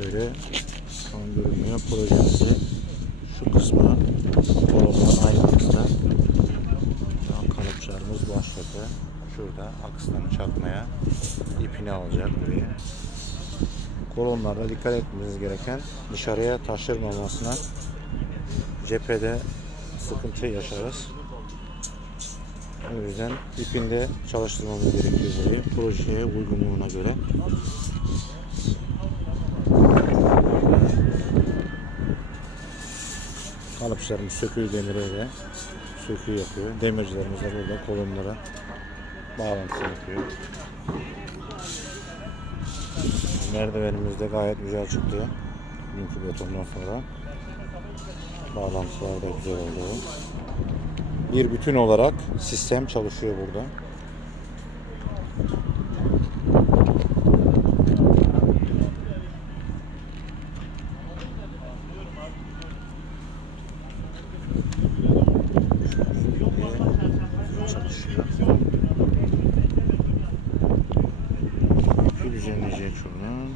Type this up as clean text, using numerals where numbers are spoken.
Şöyle şu an görünmüyor. Projemizi şu kısmı kolonlar aynı aksta. Şu an kalıpçılarımız başladı. Şurada akslarını çakmaya ipini alacak buraya. Kolonlarda dikkat etmemiz gereken dışarıya taşırmamasına, cephede sıkıntı yaşarız. O yüzden ipinde çalıştırmamız gerekiyor burayı. Projeye uygunluğuna göre. Kalıpçılarımız söküğü demiriyle söküğü yapıyor. Demircilerimiz de burada kolonlara bağlantı yapıyor. Merdivenimiz de gayet güzel çıktı. Dünkü betondan sonra bağlantılar da güzel oldu. Bir bütün olarak sistem çalışıyor burada. Çalışıyor. Düzenleyecek şunu.